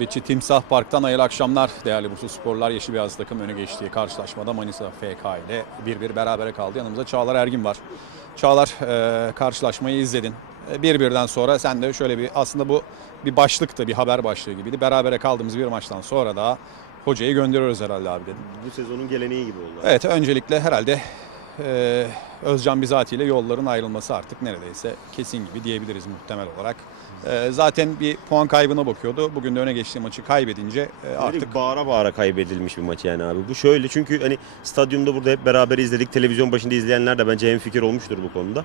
Biçi Timsah Park'tan hayırlı akşamlar değerli Bursa Sporlar Yeşil Beyaz takım önü geçtiği karşılaşmada Manisa FK ile 1-1 berabere kaldı. Yanımızda Çağlar Ergin var. Çağlar e, karşılaşmayı izledin. E, Bir birden sonra sen de şöyle bir aslında bu bir başlıktı, bir haber başlığı gibiydi. Berabere kaldığımız bir maçtan sonra da hocayı gönderiyoruz herhalde abi dedim. Bu sezonun geleneği gibi oldu. Evet öncelikle herhalde e, Özcan Bizati ile yolların ayrılması artık neredeyse kesin gibi diyebiliriz muhtemel olarak. E, zaten bir puan kaybına bakıyordu. Bugün de öne geçtiği maçı kaybedince e, Artık artık bağıra bağıra kaybedilmiş bir maç yani abi. Bu şöyle çünkü hani stadyumda burada hep beraber izledik. Televizyon başında izleyenler de bence hemfikir olmuştur bu konuda.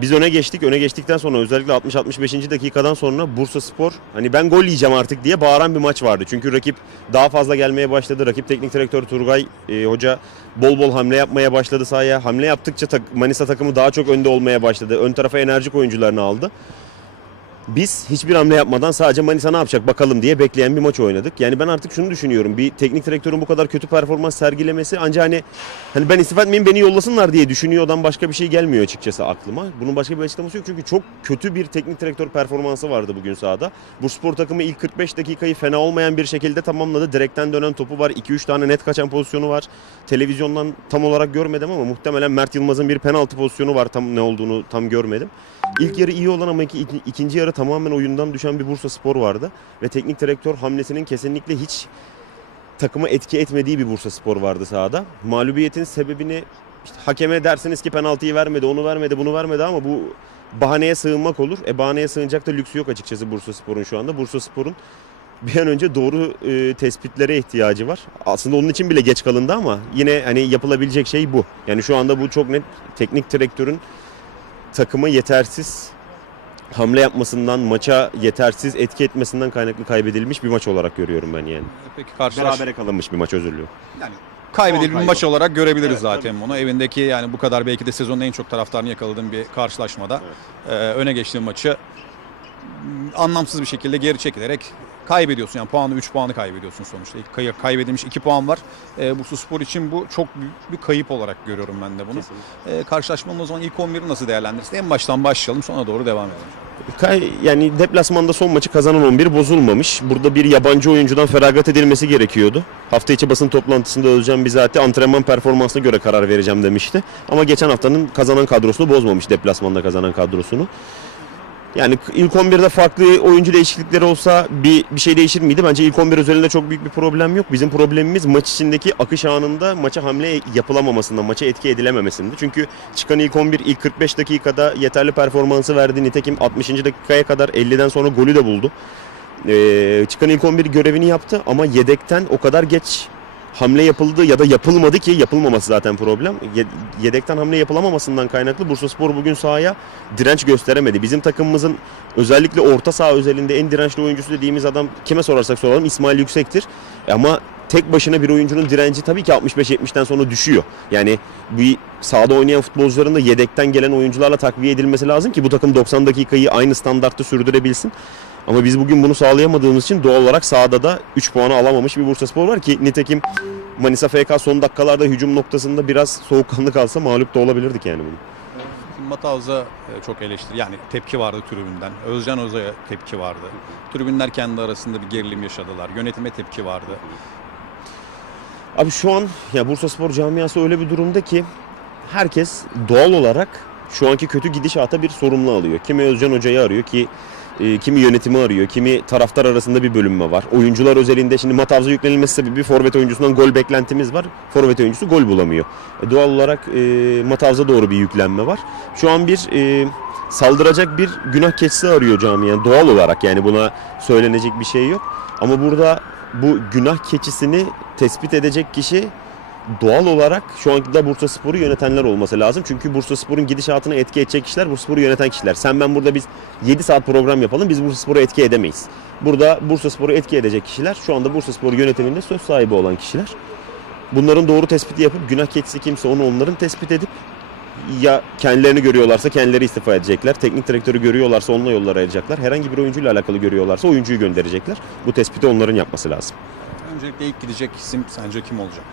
Biz öne geçtik. Öne geçtikten sonra özellikle 60-65. dakikadan sonra Bursa Spor hani ben gol yiyeceğim artık diye bağıran bir maç vardı. Çünkü rakip daha fazla gelmeye başladı. Rakip teknik direktör Turgay e, Hoca bol bol hamle yapmaya başladı sahaya. Hamle yaptıkça tak- Manisa takımı daha çok önde olmaya başladı. Ön tarafa enerjik oyuncularını aldı. Biz hiçbir hamle yapmadan sadece Manisa ne yapacak bakalım diye bekleyen bir maç oynadık. Yani ben artık şunu düşünüyorum. Bir teknik direktörün bu kadar kötü performans sergilemesi ancak hani hani ben istifa etmeyeyim beni yollasınlar diye düşünüyordan başka bir şey gelmiyor açıkçası aklıma. Bunun başka bir açıklaması yok çünkü çok kötü bir teknik direktör performansı vardı bugün sahada. Bu spor takımı ilk 45 dakikayı fena olmayan bir şekilde tamamladı. Direkten dönen topu var. 2-3 tane net kaçan pozisyonu var. Televizyondan tam olarak görmedim ama muhtemelen Mert Yılmaz'ın bir penaltı pozisyonu var. Tam ne olduğunu tam görmedim. İlk yarı iyi olan ama iki- iki- ikinci yarı tamamen oyundan düşen bir Bursa Spor vardı. Ve teknik direktör hamlesinin kesinlikle hiç takıma etki etmediği bir Bursa Spor vardı sahada. Mağlubiyetin sebebini işte hakeme dersiniz ki penaltıyı vermedi, onu vermedi, bunu vermedi ama bu bahaneye sığınmak olur. E bahaneye sığınacak da lüksü yok açıkçası Bursa Spor'un şu anda. Bursa Spor'un bir an önce doğru e, tespitlere ihtiyacı var. Aslında onun için bile geç kalındı ama yine hani yapılabilecek şey bu. Yani şu anda bu çok net teknik direktörün takıma yetersiz hamle yapmasından, maça yetersiz etki etmesinden kaynaklı kaybedilmiş bir maç olarak görüyorum ben yani. peki karşılaş Berabere kalınmış bir maç özür diliyorum. yani kaybedilmiş maç olarak görebiliriz Evet, zaten bunu. Evindeki yani bu kadar belki de sezonun en çok taraftarını yakaladığın bir karşılaşmada e, öne geçtiğin maçı m, anlamsız bir şekilde geri çekilerek kaybediyorsun. Yani puanı 3 puanı kaybediyorsun sonuçta. Kay- kaybedilmiş 2 puan var. E, Bursa Spor için bu çok büyük bir kayıp olarak görüyorum ben de bunu. E, karşılaşmanın o zaman ilk 11'i nasıl değerlendirirsin? En baştan başlayalım sonra doğru devam edelim. Yani deplasmanda son maçı kazanan 11 bozulmamış. Burada bir yabancı oyuncudan feragat edilmesi gerekiyordu. Hafta içi basın toplantısında Özcan Bizati antrenman performansına göre karar vereceğim demişti. Ama geçen haftanın kazanan kadrosunu bozmamış deplasmanda kazanan kadrosunu. Yani ilk 11'de farklı oyuncu değişiklikleri olsa bir bir şey değişir miydi? Bence ilk 11 özelinde çok büyük bir problem yok. Bizim problemimiz maç içindeki akış anında maça hamle yapılamamasında, maça etki edilememesinde. Çünkü çıkan ilk 11 ilk 45 dakikada yeterli performansı verdi. Nitekim 60. dakikaya kadar 50'den sonra golü de buldu. Ee, çıkan ilk 11 görevini yaptı ama yedekten o kadar geç hamle yapıldı ya da yapılmadı ki yapılmaması zaten problem. Ye- Yedekten hamle yapılamamasından kaynaklı Bursaspor bugün sahaya direnç gösteremedi. Bizim takımımızın özellikle orta saha özelinde en dirençli oyuncusu dediğimiz adam kime sorarsak soralım İsmail Yüksek'tir. Ama tek başına bir oyuncunun direnci tabii ki 65-70'ten sonra düşüyor. Yani bu sahada oynayan futbolcuların da yedekten gelen oyuncularla takviye edilmesi lazım ki bu takım 90 dakikayı aynı standartta sürdürebilsin. Ama biz bugün bunu sağlayamadığımız için doğal olarak sahada da 3 puanı alamamış bir Bursaspor var ki nitekim Manisa FK son dakikalarda hücum noktasında biraz soğukkanlı kalsa mağlup da olabilirdik yani bunu. Matavza e, çok eleştir yani tepki vardı tribünden. Özcan Özay'a tepki vardı. Tribünler kendi arasında bir gerilim yaşadılar. Yönetime tepki vardı. Abi şu an ya Bursaspor camiası öyle bir durumda ki herkes doğal olarak şu anki kötü gidişata bir sorumlu alıyor. Kimi Özcan Hoca'yı arıyor ki e, kimi yönetimi arıyor, kimi taraftar arasında bir bölünme var. Oyuncular özelinde şimdi Matavza yüklenilmesi sebebi forvet oyuncusundan gol beklentimiz var. Forvet oyuncusu gol bulamıyor. E, doğal olarak e, Matavza doğru bir yüklenme var. Şu an bir e, saldıracak bir günah keçisi arıyor camia doğal olarak yani buna söylenecek bir şey yok. Ama burada bu günah keçisini tespit edecek kişi doğal olarak şu anki de Bursa Spor'u yönetenler olması lazım. Çünkü Bursa Spor'un gidişatına etki edecek kişiler Bursa Spor'u yöneten kişiler. Sen ben burada biz 7 saat program yapalım biz Bursa Spor'u etki edemeyiz. Burada Bursa Spor'u etki edecek kişiler şu anda Bursa Spor yönetiminde söz sahibi olan kişiler. Bunların doğru tespiti yapıp günah keçisi kimse onu onların tespit edip ya kendilerini görüyorlarsa kendileri istifa edecekler. Teknik direktörü görüyorlarsa onunla yollar ayıracaklar. Herhangi bir oyuncuyla alakalı görüyorlarsa oyuncuyu gönderecekler. Bu tespiti onların yapması lazım. Öncelikle ilk gidecek isim sence kim olacak?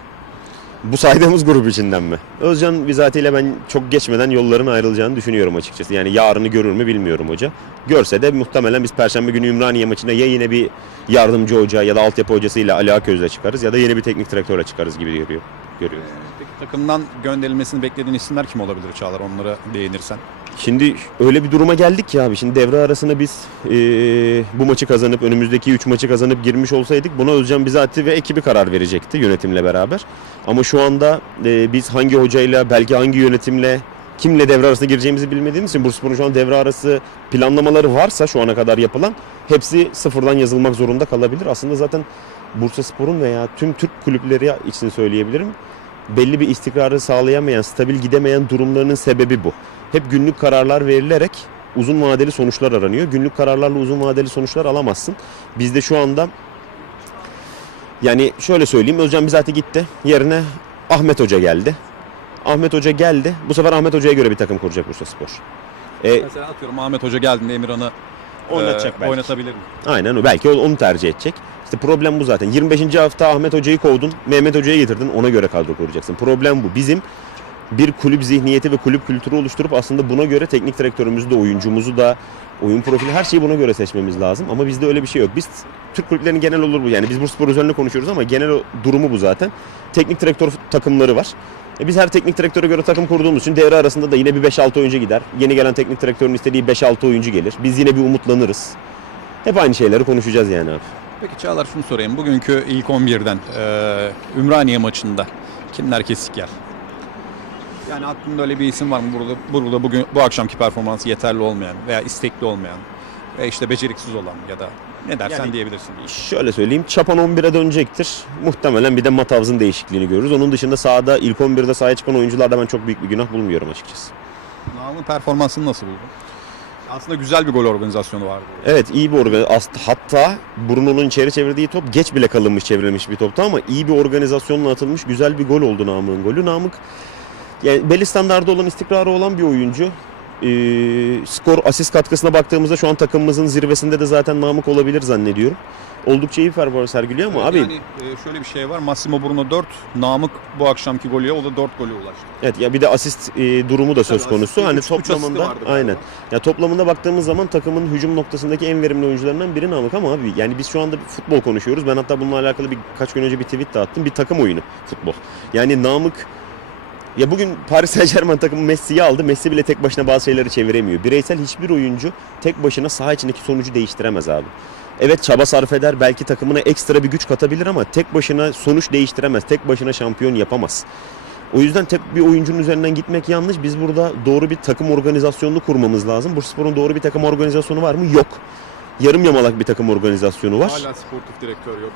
Bu saydığımız grup içinden mi? Özcan bizatiyle ben çok geçmeden yolların ayrılacağını düşünüyorum açıkçası. Yani yarını görür mü bilmiyorum hoca. Görse de muhtemelen biz Perşembe günü Ümraniye maçında ya yine bir yardımcı hoca ya da altyapı hocasıyla Ali Aköz'le çıkarız ya da yeni bir teknik direktörle çıkarız gibi görüyor, görüyoruz. Peki takımdan gönderilmesini beklediğin isimler kim olabilir Çağlar? Onlara değinirsen. Şimdi öyle bir duruma geldik ki abi. Şimdi devre arasında biz eee, bu maçı kazanıp önümüzdeki 3 maçı kazanıp girmiş olsaydık buna Özcan bizatihi ve ekibi karar verecekti yönetimle beraber. Ama şu anda eee, biz hangi hocayla belki hangi yönetimle kimle devre arasına gireceğimizi bilmediğimiz için Bursaspor'un şu an devre arası planlamaları varsa şu ana kadar yapılan hepsi sıfırdan yazılmak zorunda kalabilir. Aslında zaten Bursaspor'un veya tüm Türk kulüpleri için söyleyebilirim belli bir istikrarı sağlayamayan, stabil gidemeyen durumlarının sebebi bu. Hep günlük kararlar verilerek uzun vadeli sonuçlar aranıyor. Günlük kararlarla uzun vadeli sonuçlar alamazsın. Bizde şu anda yani şöyle söyleyeyim Özcan Bizati gitti. Yerine Ahmet Hoca geldi. Ahmet Hoca geldi. Bu sefer Ahmet Hoca'ya göre bir takım kuracak Bursaspor. E, Mesela atıyorum Ahmet Hoca geldiğinde Emirhan'ı oynatacak e, belki. oynatabilir mi? Aynen o. Belki o- onu tercih edecek. İşte problem bu zaten. 25. hafta Ahmet Hoca'yı kovdun, Mehmet Hoca'yı getirdin. Ona göre kadro kuracaksın. Problem bu. Bizim bir kulüp zihniyeti ve kulüp kültürü oluşturup aslında buna göre teknik direktörümüzü de oyuncumuzu da oyun profili her şeyi buna göre seçmemiz lazım. Ama bizde öyle bir şey yok. Biz Türk kulüplerinin genel olur bu. Yani biz Bursaspor üzerine konuşuyoruz ama genel durumu bu zaten. Teknik direktör takımları var. E biz her teknik direktöre göre takım kurduğumuz için devre arasında da yine bir 5-6 oyuncu gider. Yeni gelen teknik direktörün istediği 5-6 oyuncu gelir. Biz yine bir umutlanırız. Hep aynı şeyleri konuşacağız yani abi. Peki Çağlar şunu sorayım. Bugünkü ilk 11'den e, Ümraniye maçında kimler kesik yer? Yani aklında öyle bir isim var mı burada burada bugün bu akşamki performansı yeterli olmayan veya istekli olmayan ve işte beceriksiz olan ya da ne dersen Yani- diyebilirsin. diye. Şöyle söyleyeyim. Çapan 11'e dönecektir. Muhtemelen bir de Matavz'ın değişikliğini görürüz. Onun dışında sahada ilk 11'de sahaya çıkan oyuncularda ben çok büyük bir günah bulmuyorum açıkçası. Nam'ın performansını nasıl buldun? Aslında güzel bir gol organizasyonu vardı. Evet iyi bir organizasyon. Hatta Bruno'nun içeri çevirdiği top geç bile kalınmış çevrilmiş bir toptu ama iyi bir organizasyonla atılmış güzel bir gol oldu Namık'ın golü. Namık yani belli standardı olan istikrarı olan bir oyuncu. Ee, skor asist katkısına baktığımızda şu an takımımızın zirvesinde de zaten Namık olabilir zannediyorum. Oldukça iyi performans sergiliyor ama abi yani e, şöyle bir şey var. Massimo Bruno 4, Namık bu akşamki golüye o da 4 golü ulaştı. Evet ya bir de asist e, durumu da söz Tabii konusu. asist- Hani üç- üç asisti toplamında vardı galiba. aynen. Ya toplamında baktığımız zaman takımın hücum noktasındaki en verimli oyuncularından biri Namık ama abi yani biz şu anda bir futbol konuşuyoruz. Ben hatta bununla alakalı birkaç gün önce bir tweet de attım. Bir takım oyunu futbol. Yani Namık ya bugün Paris Saint Germain takımı Messi'yi aldı. Messi bile tek başına bazı şeyleri çeviremiyor. Bireysel hiçbir oyuncu tek başına saha içindeki sonucu değiştiremez abi. Evet çaba sarf eder. Belki takımına ekstra bir güç katabilir ama tek başına sonuç değiştiremez. Tek başına şampiyon yapamaz. O yüzden tek bir oyuncunun üzerinden gitmek yanlış. Biz burada doğru bir takım organizasyonunu kurmamız lazım. Bursaspor'un doğru bir takım organizasyonu var mı? Yok. Yarım yamalak bir takım organizasyonu var. Hala sportif direktör yok.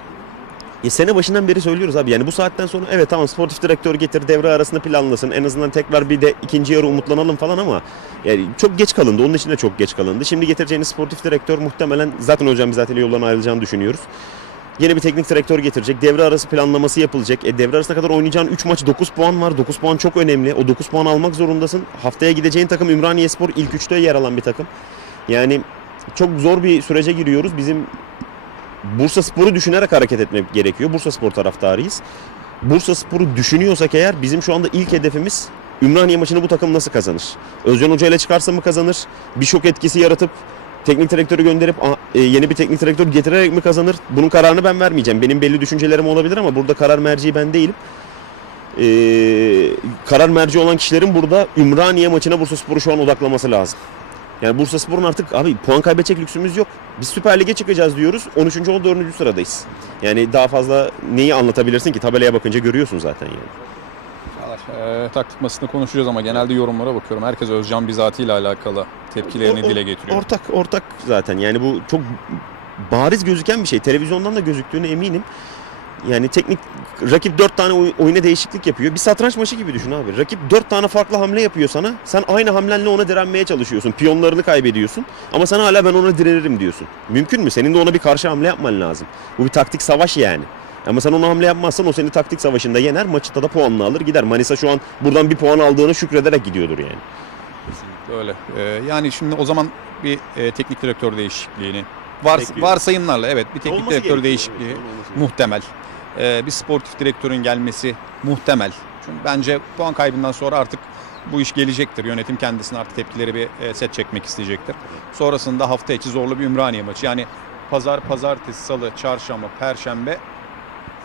Ya sene başından beri söylüyoruz abi yani bu saatten sonra evet tamam sportif direktör getir devre arasında planlasın. En azından tekrar bir de ikinci yarı umutlanalım falan ama yani çok geç kalındı. Onun için de çok geç kalındı. Şimdi getireceğiniz sportif direktör muhtemelen zaten hocam zaten yoldan ayrılacağını düşünüyoruz. Yeni bir teknik direktör getirecek. Devre arası planlaması yapılacak. E, devre arasına kadar oynayacağın 3 maç 9 puan var. 9 puan çok önemli. O 9 puan almak zorundasın. Haftaya gideceğin takım Ümraniyespor ilk 3'te yer alan bir takım. Yani çok zor bir sürece giriyoruz. Bizim Bursa Spor'u düşünerek hareket etmek gerekiyor. Bursa Spor taraftarıyız. Bursa Spor'u düşünüyorsak eğer bizim şu anda ilk hedefimiz Ümraniye maçını bu takım nasıl kazanır? Özcan Hoca ile çıkarsa mı kazanır? Bir şok etkisi yaratıp teknik direktörü gönderip e, yeni bir teknik direktör getirerek mi kazanır? Bunun kararını ben vermeyeceğim. Benim belli düşüncelerim olabilir ama burada karar merci ben değilim. Ee, karar merci olan kişilerin burada Ümraniye maçına Bursa Spor'u şu an odaklaması lazım. Yani Bursa Spor'un artık abi puan kaybedecek lüksümüz yok. Biz Süper Lig'e çıkacağız diyoruz. 13. 14. sıradayız. Yani daha fazla neyi anlatabilirsin ki? Tabelaya bakınca görüyorsun zaten yani. E, taktik masasında konuşacağız ama genelde yorumlara bakıyorum. Herkes Özcan Bizati ile alakalı tepkilerini O- o- dile getiriyor. Ortak ortak zaten. Yani bu çok bariz gözüken bir şey. Televizyondan da gözüktüğüne eminim. Yani teknik rakip 4 tane oy- oyuna değişiklik yapıyor. Bir satranç maçı gibi düşün abi. Rakip 4 tane farklı hamle yapıyor sana. Sen aynı hamlenle ona direnmeye çalışıyorsun. Piyonlarını kaybediyorsun. Ama sen hala ben ona direnirim diyorsun. Mümkün mü? Senin de ona bir karşı hamle yapman lazım. Bu bir taktik savaş yani. Ama sen ona hamle yapmazsan o seni taktik savaşında yener. Maçta da puanını alır gider. Manisa şu an buradan bir puan aldığını şükrederek gidiyordur yani. Öyle. E, yani şimdi o zaman bir e, teknik direktör değişikliğini vars, varsayımlarla evet bir teknik Olması direktör değişikliği Evet, muhtemel. E, bir sportif direktörün gelmesi muhtemel. Çünkü bence puan kaybından sonra artık bu iş gelecektir. Yönetim kendisine artık tepkileri bir e, set çekmek isteyecektir. Sonrasında hafta içi zorlu bir Ümraniye maçı. Yani pazar, pazartesi, salı, çarşamba, perşembe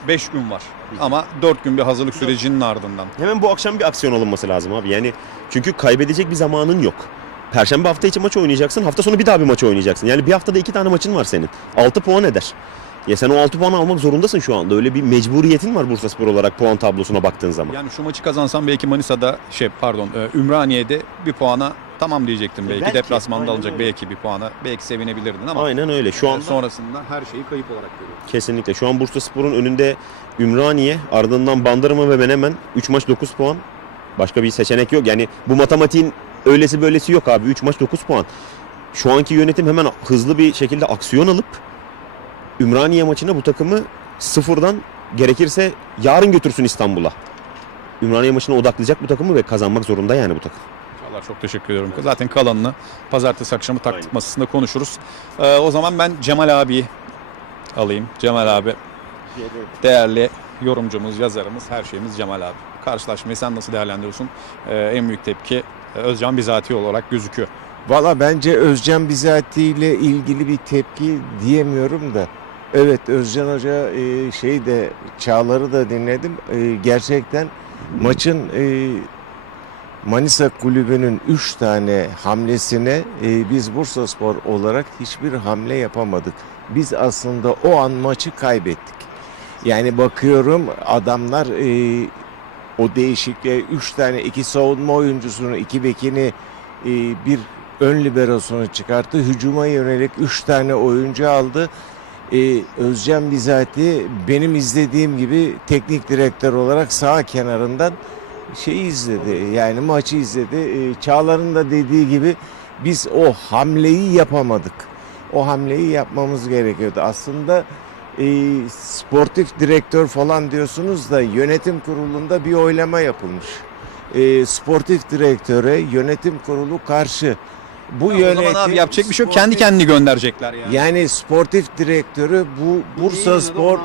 5 gün var. Ama 4 gün bir hazırlık sürecinin ardından. Hemen bu akşam bir aksiyon alınması lazım abi. Yani çünkü kaybedecek bir zamanın yok. Perşembe hafta içi maç oynayacaksın. Hafta sonu bir daha bir maç oynayacaksın. Yani bir haftada iki tane maçın var senin. 6 puan eder. Ya sen o 6 puanı almak zorundasın şu anda. Öyle bir mecburiyetin var Bursaspor olarak puan tablosuna baktığın zaman. Yani şu maçı kazansam belki Manisa'da şey pardon e, Ümraniye'de bir puana tamam diyecektim belki. Belki, Deplasmanda alacak öyle. belki bir puana. Belki sevinebilirdin ama Aynen öyle. Şu e, anda sonrasında her şeyi kayıp olarak görüyorum. kesinlikle. Şu an Bursaspor'un önünde Ümraniye, ardından Bandırma ve Menemen 3 maç 9 puan. Başka bir seçenek yok. Yani bu matematiğin öylesi böylesi yok abi. 3 maç 9 puan. Şu anki yönetim hemen hızlı bir şekilde aksiyon alıp Ümraniye maçına bu takımı sıfırdan gerekirse yarın götürsün İstanbul'a. Ümraniye maçına odaklayacak bu takımı ve kazanmak zorunda yani bu takım. İnşallah çok teşekkür ediyorum. Zaten kalanını pazartesi akşamı taktik Aynen. masasında konuşuruz. E, o zaman ben Cemal abiyi alayım. Cemal abi değerli yorumcumuz, yazarımız, her şeyimiz Cemal abi. Karşılaşmayı sen nasıl değerlendiriyorsun? E, en büyük tepki Özcan Bizati olarak gözüküyor. Valla bence Özcan Bizati ile ilgili bir tepki diyemiyorum da. Evet Özcan Hoca e, şey de Çağlar'ı da dinledim. E, gerçekten maçın e, Manisa kulübünün 3 tane hamlesine e, biz Bursaspor olarak hiçbir hamle yapamadık. Biz aslında o an maçı kaybettik. Yani bakıyorum adamlar e, o değişikliğe 3 tane iki savunma oyuncusunu, iki bekini e, bir ön liberosunu çıkarttı. Hücuma yönelik 3 tane oyuncu aldı. Ee, Özcan Bizati benim izlediğim gibi teknik direktör olarak sağ kenarından şeyi izledi. Yani maçı izledi. Ee, Çağlar'ın da dediği gibi biz o hamleyi yapamadık. O hamleyi yapmamız gerekiyordu. Aslında e, sportif direktör falan diyorsunuz da yönetim kurulunda bir oylama yapılmış. E, sportif direktöre yönetim kurulu karşı. Bu Ya o yönetim zaman abi yapacak bir şey yok. Kendi kendini gönderecekler yani. yani sportif direktörü bu Bursa Spor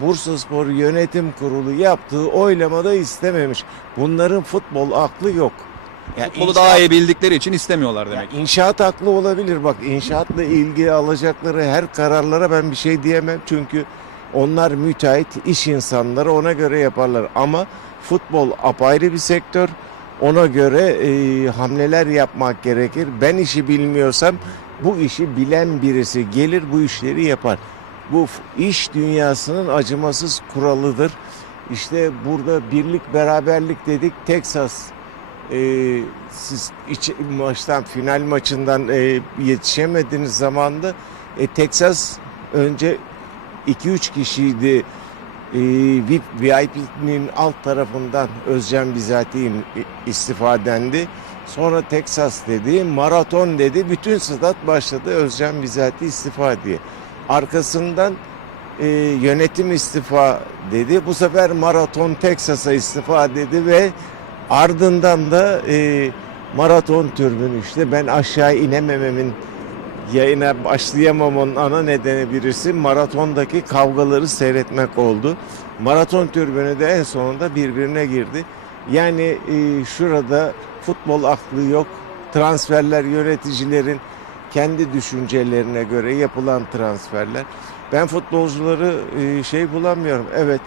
Bursa Spor Yönetim Kurulu yaptığı oylamada istememiş. Bunların futbol aklı yok. Ya Futbolu inşaat- daha iyi bildikleri için istemiyorlar ya demek. inşaat aklı olabilir. Bak inşaatla ilgili alacakları her kararlara ben bir şey diyemem. Çünkü onlar müteahhit iş insanları ona göre yaparlar. Ama futbol apayrı bir sektör. Ona göre e, hamleler yapmak gerekir. Ben işi bilmiyorsam bu işi bilen birisi gelir bu işleri yapar. Bu iş dünyasının acımasız kuralıdır. İşte burada birlik beraberlik dedik. Texas e, siz iç, maçtan final maçından e, yetişemediğiniz zamanda e, Texas önce 2-3 kişiydi e, VIP, VIP'nin alt tarafından Özcan Bizati'nin istifa dendi. Sonra Texas dedi, maraton dedi. Bütün stat başladı Özcan Bizati istifa diye. Arkasından e, yönetim istifa dedi. Bu sefer maraton Texas'a istifa dedi ve ardından da e, maraton türbünü işte ben aşağı inemememin yayına başlayamamın ana nedeni birisi maratondaki kavgaları seyretmek oldu. Maraton türbünü de en sonunda birbirine girdi. Yani e, şurada futbol aklı yok. Transferler yöneticilerin kendi düşüncelerine göre yapılan transferler. Ben futbolcuları e, şey bulamıyorum. Evet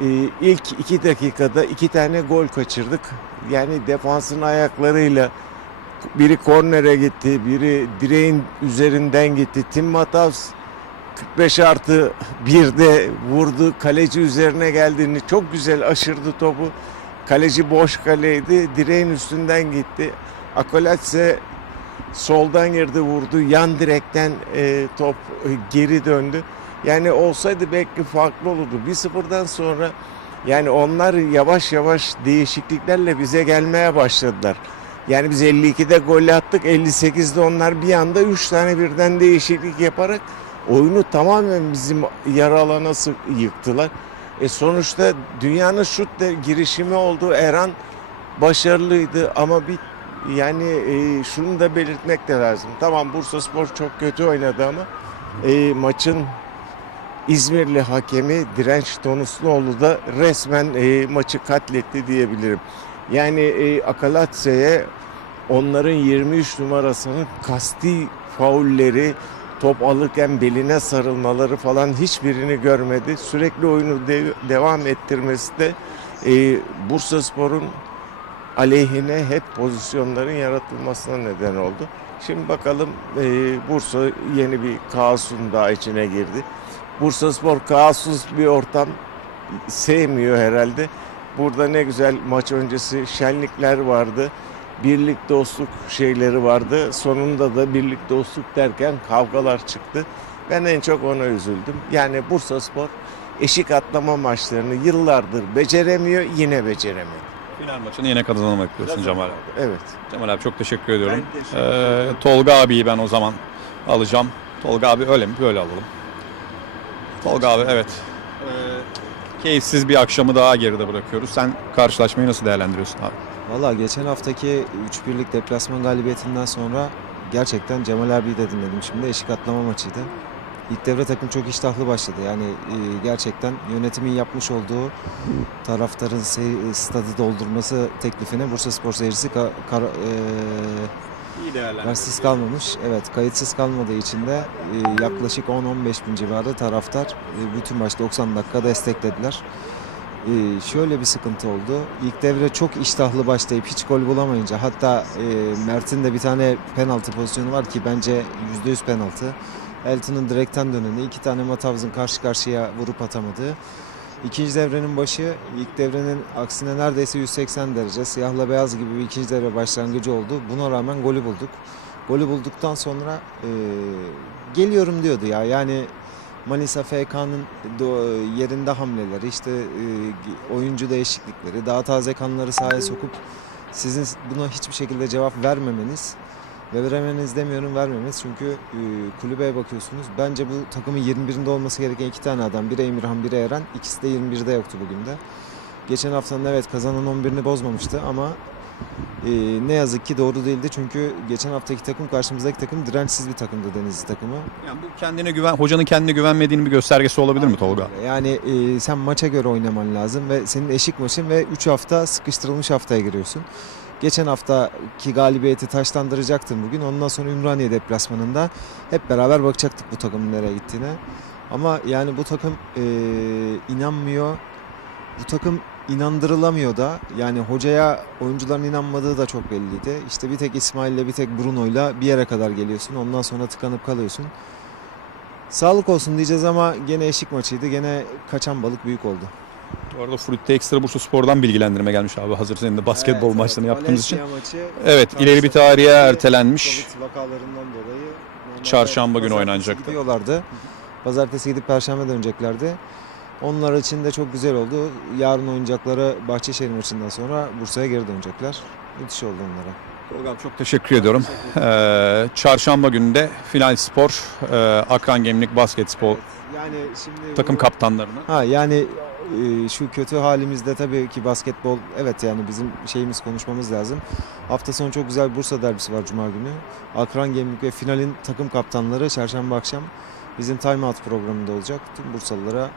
e, ilk iki dakikada iki tane gol kaçırdık. Yani defansın ayaklarıyla biri kornere gitti, biri direğin üzerinden gitti. Tim Matavs 45 artı 1'de vurdu. Kaleci üzerine geldiğini çok güzel aşırdı topu. Kaleci boş kaleydi. Direğin üstünden gitti. Akolatse soldan girdi vurdu. Yan direkten e, top e, geri döndü. Yani olsaydı belki farklı olurdu. 1-0'dan sonra yani onlar yavaş yavaş değişikliklerle bize gelmeye başladılar. Yani biz 52'de gol attık. 58'de onlar bir anda 3 tane birden değişiklik yaparak oyunu tamamen bizim yarı alana yıktılar. E sonuçta dünyanın şut girişimi oldu. Eran başarılıydı ama bir yani e, şunu da belirtmek de lazım. Tamam Bursa Spor çok kötü oynadı ama e, maçın İzmirli hakemi Direnç Donusluoğlu da resmen e, maçı katletti diyebilirim. Yani e, Akalatse'ye onların 23 numarasının kasti faulleri, top alırken beline sarılmaları falan hiçbirini görmedi. Sürekli oyunu de- devam ettirmesi de e, Bursa Spor'un aleyhine hep pozisyonların yaratılmasına neden oldu. Şimdi bakalım e, Bursa yeni bir kaosun daha içine girdi. Bursa Spor kaossuz bir ortam sevmiyor herhalde. Burada ne güzel maç öncesi şenlikler vardı. Birlik dostluk şeyleri vardı. Sonunda da birlik dostluk derken kavgalar çıktı. Ben en çok ona üzüldüm. Yani Bursa Spor eşik atlama maçlarını yıllardır beceremiyor, yine beceremiyor. Final maçını yine kazanmak diyorsun Cemal abi. Evet. Cemal abi çok teşekkür ediyorum. Ben teşekkür Ee. Tolga abiyi ben o zaman alacağım. Tolga abi öyle mi? Böyle alalım. Tolga abi evet. Ee, keyifsiz bir akşamı daha geride bırakıyoruz. Sen karşılaşmayı nasıl değerlendiriyorsun abi? Valla geçen haftaki 3-1'lik deplasman galibiyetinden sonra gerçekten Cemal abiyi de dinledim şimdi. Eşik atlama maçıydı. İlk devre takım çok iştahlı başladı. Yani e, gerçekten yönetimin yapmış olduğu taraftarın stadı doldurması teklifine Bursa Spor seyircisi ka- kar- e, İyi kararsız kalmamış. Evet kayıtsız kalmadığı için de e, yaklaşık 10-15 bin civarı taraftar e, bütün maç 90 dakika desteklediler. E, şöyle bir sıkıntı oldu. İlk devre çok iştahlı başlayıp hiç gol bulamayınca hatta e, Mert'in de bir tane penaltı pozisyonu var ki bence %100 penaltı. Elton'un direkten döneni, iki tane Matavz'ın karşı karşıya vurup atamadığı. İkinci devrenin başı ilk devrenin aksine neredeyse 180 derece siyahla beyaz gibi bir ikinci devre başlangıcı oldu. Buna rağmen golü bulduk. Golü bulduktan sonra e, geliyorum diyordu ya. Yani Manisa FK'nın yerinde hamleleri, işte e, oyuncu değişiklikleri, daha taze kanları sahaya sokup sizin buna hiçbir şekilde cevap vermemeniz ve veremeniz demiyorum vermemeniz çünkü e, kulübeye bakıyorsunuz. Bence bu takımın 21'inde olması gereken iki tane adam. Biri Emirhan, biri Eren. İkisi de 21'de yoktu bugün de. Geçen haftanın evet kazanan 11'ini bozmamıştı ama e, ne yazık ki doğru değildi. Çünkü geçen haftaki takım karşımızdaki takım dirençsiz bir takımdı Denizli takımı. Yani bu kendine güven, hocanın kendine güvenmediğinin bir göstergesi olabilir mi Tolga? Yani e, sen maça göre oynaman lazım ve senin eşik maçın ve 3 hafta sıkıştırılmış haftaya giriyorsun. Geçen haftaki galibiyeti taşlandıracaktın bugün. Ondan sonra Ümraniye deplasmanında hep beraber bakacaktık bu takımın nereye gittiğine. Ama yani bu takım e, inanmıyor. Bu takım inandırılamıyor da. Yani hocaya oyuncuların inanmadığı da çok belliydi. İşte bir tek İsmail'le bir tek Bruno'yla bir yere kadar geliyorsun. Ondan sonra tıkanıp kalıyorsun. Sağlık olsun diyeceğiz ama gene eşik maçıydı. Gene kaçan balık büyük oldu. Bu arada Fruit'te ekstra Bursa Spor'dan bilgilendirme gelmiş abi. Hazır senin de basketbol Evet, maçlarını evet. yaptığımız için. Maçı Evet, ileri bir tarihe ertelenmiş. Vakalarından dolayı Çarşamba günü oynanacaktı. Gidiyorlardı. Pazartesi gidip perşembe döneceklerdi. Onlar için de çok güzel oldu. Yarın oynayacakları Bahçeşehir maçından sonra Bursa'ya geri dönecekler. Müthiş oldu onlara. Tolga abi çok teşekkür ediyorum. Ee, çarşamba günü de Final Spor, e, Akran Gemlik Basketbol Yani şimdi takım bu- kaptanlarını. Ha yani şu kötü halimizde tabii ki basketbol evet yani bizim şeyimiz konuşmamız lazım. Hafta sonu çok güzel bir Bursa derbisi var Cuma günü. Akran Gemlik ve finalin takım kaptanları çarşamba akşam bizim Time Out programında olacak. Tüm Bursalılara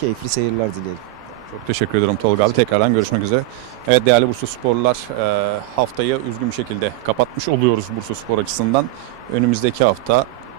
keyifli seyirler dileyelim. Çok teşekkür ederim Tolga abi. Tekrardan görüşmek üzere. Evet değerli Bursa Sporlular e, haftayı üzgün bir şekilde kapatmış oluyoruz Bursa Spor açısından. Önümüzdeki hafta